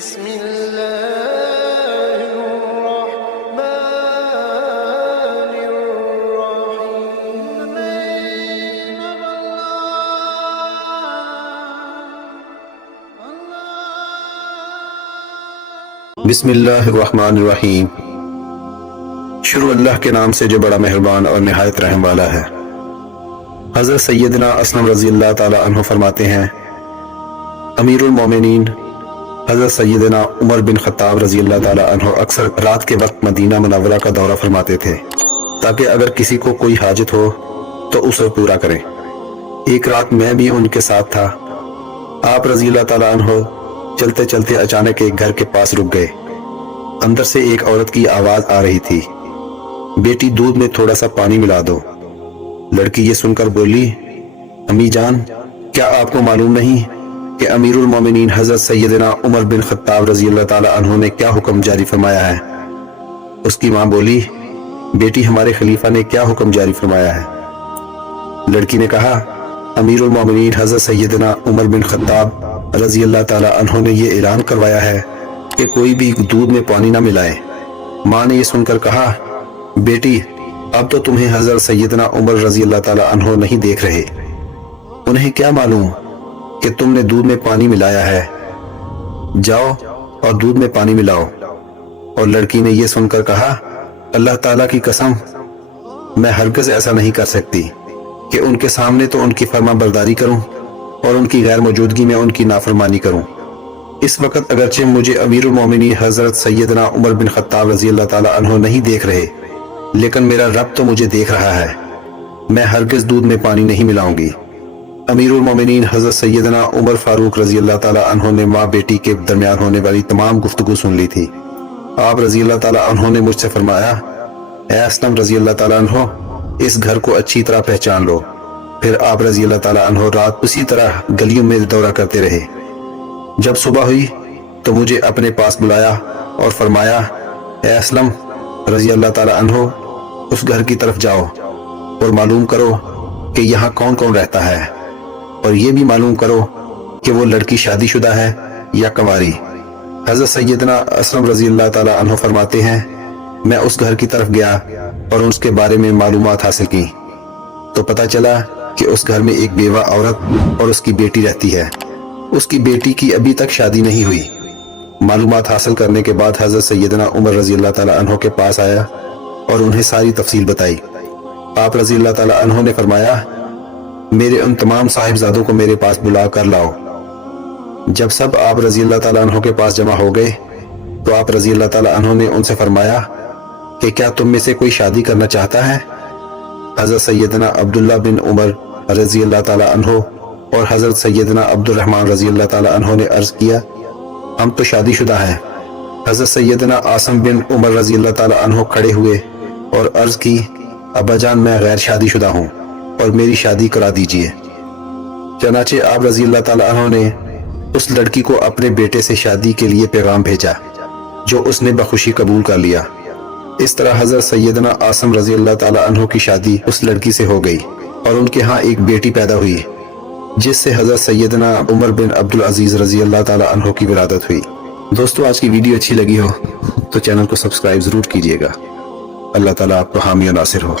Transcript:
بسم الله الرحمن الرحيم بسم اللہ الرحمن الرحیم۔ شروع اللہ کے نام سے جو بڑا مہربان اور نہایت رحم والا ہے۔ حضرت سیدنا اسلم رضی اللہ تعالی عنہ فرماتے ہیں، امیر المومنین حضرت سیدنا عمر بن خطاب رضی اللہ تعالی عنہ اکثر رات کے وقت مدینہ منورہ کا دورہ فرماتے تھے تاکہ اگر کسی کو کوئی حاجت ہو تو اسے پورا کریں۔ ایک رات میں بھی ان کے ساتھ تھا۔ آپ رضی اللہ تعالی عنہ چلتے چلتے اچانک ایک گھر کے پاس رک گئے۔ اندر سے ایک عورت کی آواز آ رہی تھی، بیٹی دودھ میں تھوڑا سا پانی ملا دو۔ لڑکی یہ سن کر بولی، امی جان کیا آپ کو معلوم نہیں کہ امیر المومنین حضرت سیدنا عمر بن خطاب رضی اللہ تعالی عنہ نے کیا حکم جاری فرمایا ہے؟ اس کی ماں بولی، بیٹی ہمارے خلیفہ نے کیا حکم جاری فرمایا ہے؟ لڑکی نے کہا، امیر المومنین حضرت سیدنا عمر بن خطاب رضی اللہ تعالی عنہ نے یہ اعلان کروایا ہے کہ کوئی بھی دودھ میں پانی نہ ملائے۔ ماں نے یہ سن کر کہا، بیٹی اب تو تمہیں حضرت سیدنا عمر رضی اللہ تعالی عنہ نہیں دیکھ رہے، انہیں کیا معلوم کہ تم نے دودھ میں پانی ملایا ہے؟ جاؤ اور دودھ میں پانی ملاؤ۔ اور لڑکی نے یہ سن کر کہا، اللہ تعالیٰ کی قسم میں ہرگز ایسا نہیں کر سکتی کہ ان کے سامنے تو ان کی فرما برداری کروں اور ان کی غیر موجودگی میں ان کی نافرمانی کروں۔ اس وقت اگرچہ مجھے امیر المومنین حضرت سیدنا عمر بن خطاب رضی اللہ تعالی عنہ نہیں دیکھ رہے، لیکن میرا رب تو مجھے دیکھ رہا ہے۔ میں ہرگز دودھ میں پانی نہیں ملاؤں گی۔ امیر المومنین حضرت سیدنا عمر فاروق رضی اللہ تعالی عنہ نے ماں بیٹی کے درمیان ہونے والی تمام گفتگو سن لی تھی۔ آپ رضی اللہ تعالی عنہ نے مجھ سے فرمایا، اے اسلم رضی اللہ تعالی عنہ اس گھر کو اچھی طرح پہچان لو۔ پھر آپ رضی اللہ تعالی عنہ رات اسی طرح گلیوں میں دورہ کرتے رہے۔ جب صبح ہوئی تو مجھے اپنے پاس بلایا اور فرمایا، اے اسلم رضی اللہ تعالی عنہ اس گھر کی طرف جاؤ اور معلوم کرو کہ یہاں کون کون رہتا ہے، اور یہ بھی معلوم کرو کہ وہ لڑکی شادی شدہ ہے یا کنواری۔ حضرت سیدنا اسلم رضی اللہ تعالی عنہ فرماتے ہیں، میں اس گھر کی طرف گیا اور اس کے بارے میں معلومات حاصل کی تو پتہ چلا کہ اس گھر میں ایک بیوہ عورت اور اس کی بیٹی رہتی ہے۔ اس کی بیٹی کی ابھی تک شادی نہیں ہوئی۔ معلومات حاصل کرنے کے بعد حضرت سیدنا عمر رضی اللہ تعالی عنہ کے پاس آیا اور انہیں ساری تفصیل بتائی۔ آپ رضی اللہ تعالی عنہ نے فرمایا، میرے ان تمام صاحبزادوں کو میرے پاس بلا کر لاؤ۔ جب سب آپ رضی اللہ تعالی عنہ کے پاس جمع ہو گئے تو آپ رضی اللہ تعالی عنہ نے ان سے فرمایا کہ کیا تم میں سے کوئی شادی کرنا چاہتا ہے؟ حضرت سیدنا عبداللہ بن عمر رضی اللہ تعالی عنہ اور حضرت سیدنا عبد الرحمن رضی اللہ تعالی عنہ نے عرض کیا، ہم تو شادی شدہ ہیں۔ حضرت سیدنا عاصم بن عمر رضی اللہ تعالی عنہ کھڑے ہوئے اور عرض کی، ابا جان میں غیر شادی شدہ ہوں اور میری شادی کرا دیجئے۔ چنانچہ آپ رضی اللہ تعالی عنہ نے اس لڑکی کو اپنے بیٹے سے شادی کے لیے پیغام بھیجا جو اس نے بخوشی قبول کر لیا۔ اس طرح حضرت سیدنا عاصم رضی اللہ تعالی عنہ کی شادی اس لڑکی سے ہو گئی اور ان کے ہاں ایک بیٹی پیدا ہوئی جس سے حضرت سیدنا عمر بن عبدالعزیز رضی اللہ تعالی عنہ کی ولادت ہوئی۔ دوستو آج کی ویڈیو اچھی لگی ہو تو چینل کو سبسکرائب ضرور کیجیے گا۔ اللہ تعالیٰ آپ کو حامی و ناصر ہو۔